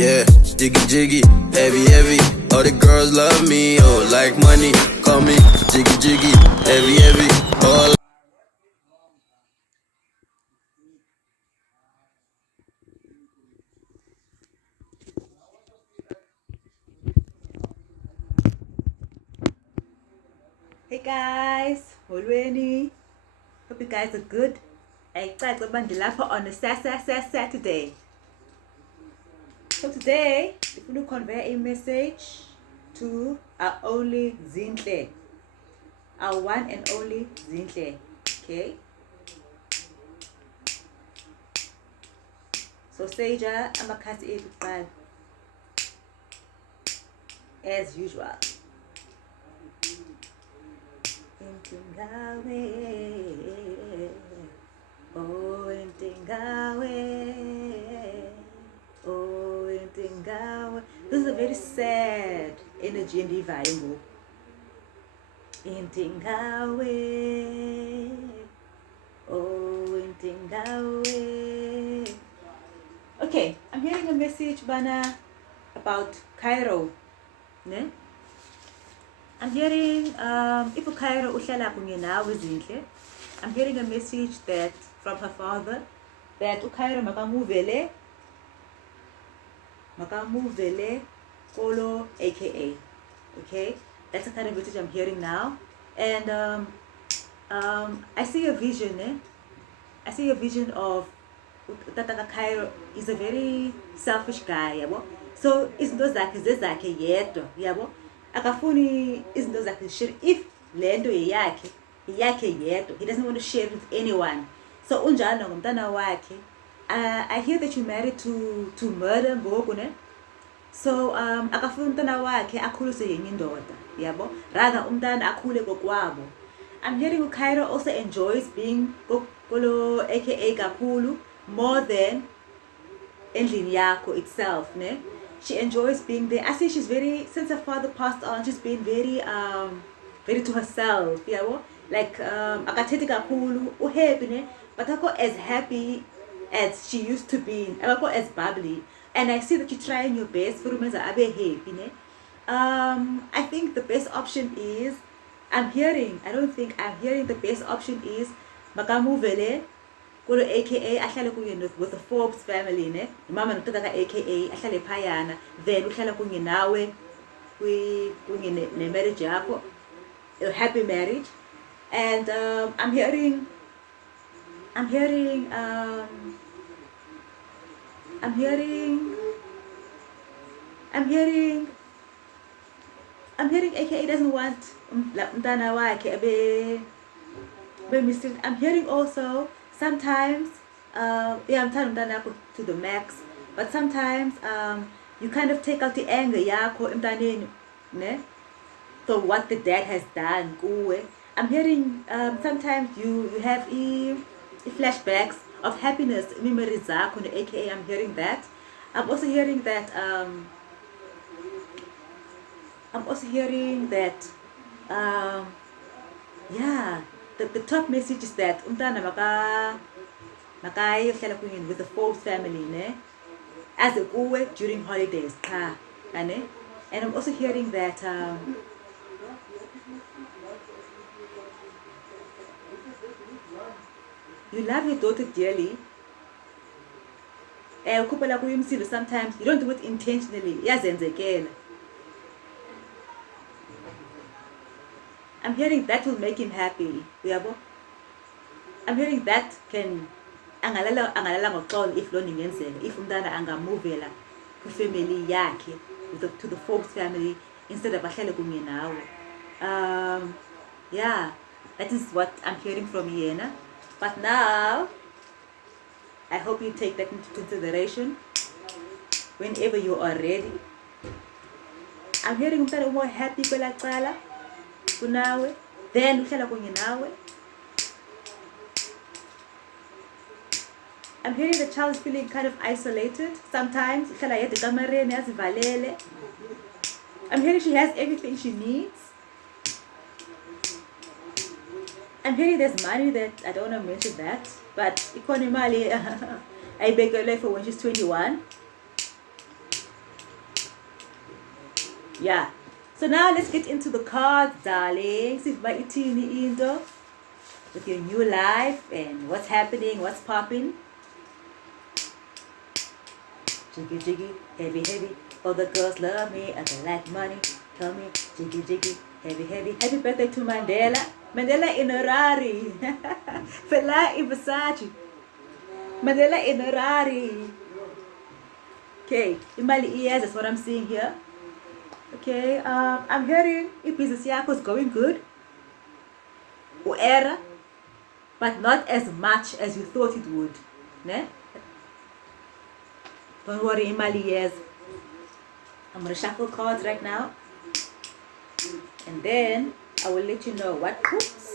Yeah, jiggy jiggy, heavy heavy. All the girls love me, oh like money. Call me jiggy jiggy, heavy heavy. All Hey guys, molweni. Hope you guys are good. Ayixaxe uba ndilapha on a Saturday. So today, ndifuna uconvey a message to our only Zinhle. Our one and only Zinhle. Okay? So Seja, amakhasi ethu kuqala. As usual. Intingawe. Oh, intingawe. Oh, intingawe. This is a very sad energy endivayo ngoku. Intingawe. Oh, intingawe. Okay, I'm hearing a message bana about Cairo. Ne? I'm hearing if Cairo uhlala kunye nawe Zinhle. I'm hearing a message that from her father that uKairo makamuvele Kolo aka. Okay, that's the kind of message I'm hearing now. And I see a vision. I see a vision of Tata Cairo is a very selfish guy, yabo. So izinto zakhe zezakhe yedwa, yabo. Akafuni izinto zakhe share if lento yakhe yedwa. He doesn't want to share it with anyone. So unjalo ngumntana wakhe. I hear that you married to murder ngoku ne. So akafuna umntana wakhe akhulise yenye indoda, yabo. Rather umntana akhule kokwabo. I'm hearing uKairo also enjoys being Kolo aka kakhulu more than endlini yakho itself, ne? She enjoys being there. I see she's very, since her father passed on, she's been very very to herself, yabo. Like akathethi kakhulu, uhappy ne, but akho as happy as she used to be, akho as bubbly. And I see that you're trying your best for umenza abe happy ne. I think the best option is, I'm hearing the best option is makamuvele Kolo aka ahlale kunye with the Forbes family ne. Mama notata ka aka ahlale phayana, then uhlala kunye nawe kunye ne marriage yakho, a happy marriage. And I'm hearing aka doesn't want umntana wakhe abe mistreated. I'm hearing also sometimes I'm telling umntana to the max, but sometimes you kind of take out the anger yakho emntaneni ne. So what the dad has done kuwe. I'm hearing sometimes you have flashbacks of happiness, memories zakho, aka I'm hearing that. I'm also hearing that yeah, the top message is that umntana makayohlala kunye with the Forbes family ne, as a kuwe during holidays qha, ane. And I'm also hearing that you love your daughter dearly. Ukhuphela kuyo umsindo sometimes, you don't do it intentionally, iyazenzekela. I'm hearing that will make him happy, uyabo. I'm hearing that can angalala ngoxolo if lo ingenzeka, if umntana angamuvela kwifamily yakhe to the Forbes family instead of ahlale kunye nawe. Yeah, that is what I'm hearing from yena. But now I hope you take that into consideration whenever you are ready. I'm hearing umntana more happy kwela cala kunawe, then uhlala kunye nawe. I'm hearing the child is feeling kind of isolated sometimes. Uhlala yedwa ekamareni azivalele. I'm hearing she has everything she needs. I'm hearing there's money that I don't want to mention that, but ikhona imali ayibekelwe for when she's 21. Yeah. So now let's get into the cards, darling. See by itini into with your new life and what's happening, what's popping. Jiggy jiggy, heavy heavy. All the girls love me, and they like money. Tell me, jiggy jiggy, heavy heavy. Happy birthday to Mandela. Mandela in a Rari. Fela in Versace. Mandela in a Rari. Okay, Imali ES is what I'm seeing here. Okay, I'm hearing if business yako is going good. Uera, but not as much as you thought it would. Ne? Don't worry, Imali ES. I'm gonna shuffle cards right now. And then I will let you know what cooks.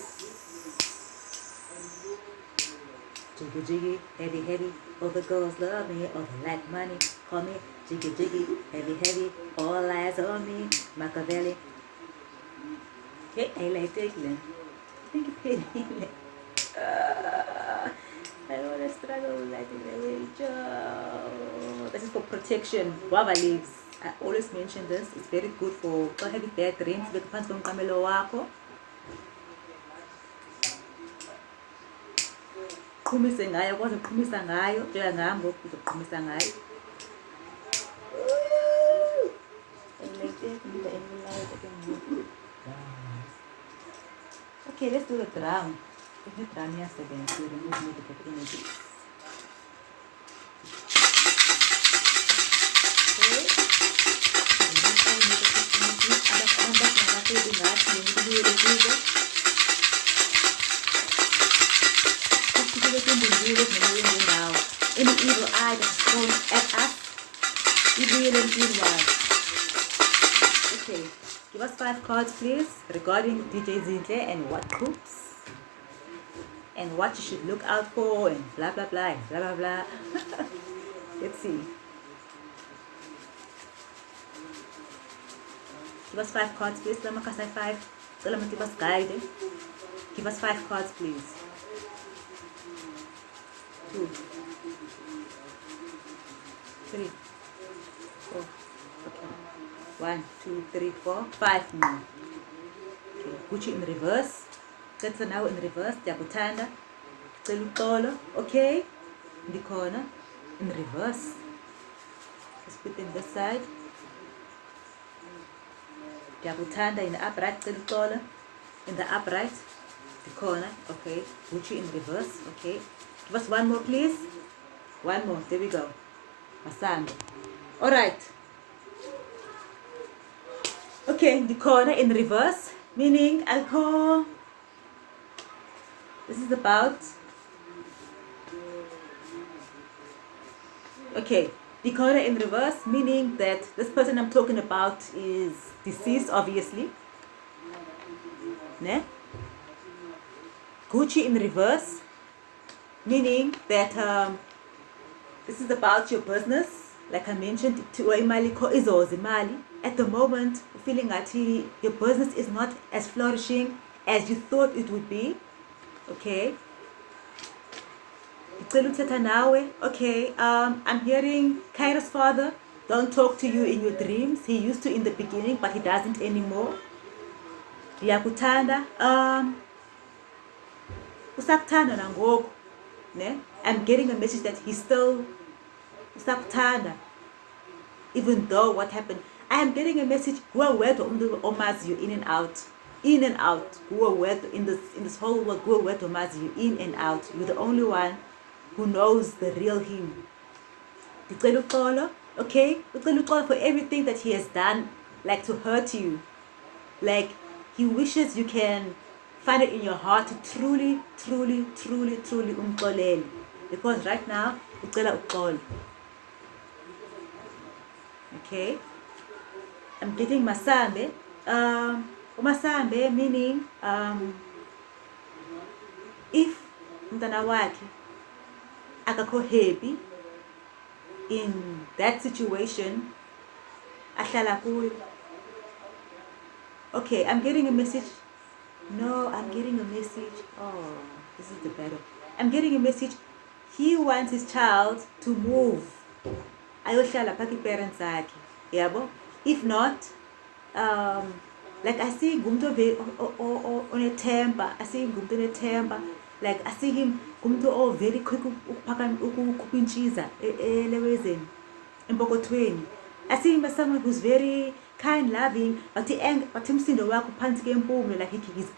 Jiggy jiggy, heavy heavy. All the girls love me, all they like money. Call me jiggy jiggy, heavy heavy. All eyes on me, Machiavelli. Hey, I like Declan. I think you paid me. I don't want to struggle with that in a way. This is for protection. Guava leaves. I always mention this. It's very good for having bad dreams. But depends on Camelo wako. Qhumise ngayo, kwazi uqhumisa ngayo, njengami ngoku uzoqhumisa ngayo. Okay, let's do the drum. The drum yesterday to remove negative energy. Any evil eye that's thrown at us, evil and meanwhile. Okay, give us 5 cards please regarding DJ Zinhle and what cooks and what you should look out for and blah blah blah and blah blah blah. Let's see. Give us 5 cards please. Lama kasay 5. Lama give us guide. Give us 5 cards please. 2, 3, 4. Okay. 1, 2, 3, 4, 5 more. Okay. Gucci in reverse. That's now in reverse. Diabutanda. Celutolo. Okay. In the corner. In reverse. Let's put them this side. Diabutanda in the upright. Celutolo. In the upright. The corner. Okay. Gucci in reverse. Okay. Give us 1 more please. 1 more. There we go. Masando. Alright. Okay, the corner in reverse, meaning alcohol. This is about. Okay, the corner in reverse, meaning that this person I'm talking about is deceased, obviously. Ne? Gucci in reverse, meaning that this is about your business. Like I mentioned, at the moment, feeling that your business is not as flourishing as you thought it would be. Okay. Okay. I'm hearing Kairo's father don't talk to you in your dreams. He used to in the beginning, but he doesn't anymore. Yakutanda. Usaktanda nangoku. Ne? I'm getting a message that he's still Usaktanda. Even though what happened, I am getting a message. Go where to omazi you in and out, Go where in this whole world. Go where to omazi you in and out. You're the only one who knows the real him. Okay, for everything that he has done, like to hurt you, like he wishes you can find it in your heart to truly umxolele, because right now ucela uxolo. Okay, I'm getting masambe. Masambe meaning if mntana wakhe akakho happy in that situation ahlala kuyo. Okay, I'm getting a message. No, I'm getting a message. Oh, this is the battle. I'm getting a message. He wants his child to move. Ayohlala phaki parents akhe. Yabo? If not, like I see Gumto on a temper. I see Gumto on a temper. Like I see him Gumto all very quick ukupinchiza elewezeni empokotweni. I see him as someone who's very kind, loving, but umsindo wakho phansi kempumlo, like he's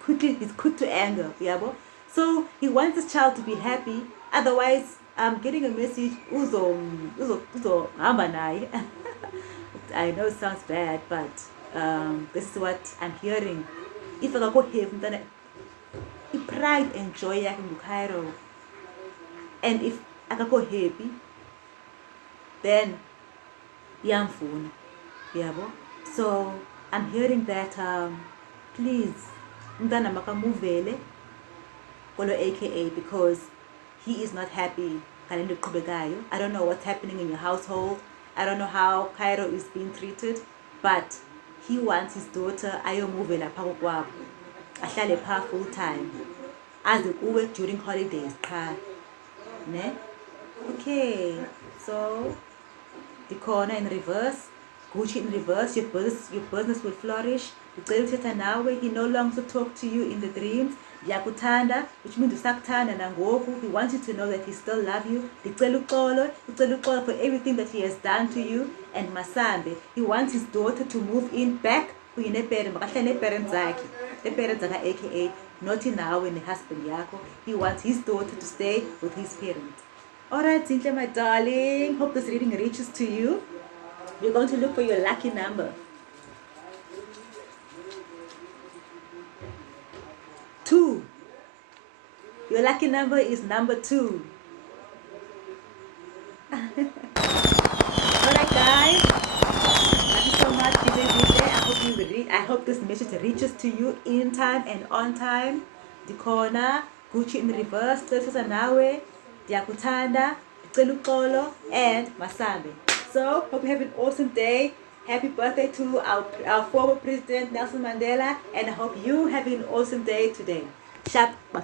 quick to anger, yabo. So he wants his child to be happy. Otherwise, I'm getting a message uzo hamba naye. I know it sounds bad, but this is what I'm hearing. If I go here, pride and joy yakhe nguKairo, and if akakho happy, then iyamfuna, yabo. So I'm hearing that please umntana makamuvele kolo AKA, because he is not happy. I don't know what's happening in your household. I don't know how Cairo is being treated, but he wants his daughter ayomuvela lapha kokwabo, ahlale pha full time, aze kuwe during holidays qha, ne? Okay, so the corner in reverse, Gucci in reverse, your business will flourish. He no longer talk to you in the dreams. Yakuthanda, which means usakuthanda nangoku. He wants you to know that he still loves you. Ucela uxolo for everything that he has done to you. And Masambe, he wants his daughter to move in back kunye neparents zakhe. The parents are AKA, not now in the husband yakho. He wants his daughter to stay with his parents. Alright, Cynthia, my darling. Hope this reading reaches to you. We're going to look for your lucky number. 2. Your lucky number is number 2. Alright, guys. Thank you so much, DJ. I hope this message reaches to you in time and on time. The corner, Gucci in reverse, Nawe, Yakuthanda, Ucela and Masambe. So, hope you have an awesome day. Happy birthday to our former president, Nelson Mandela. And I hope you have an awesome day today. Sharp, my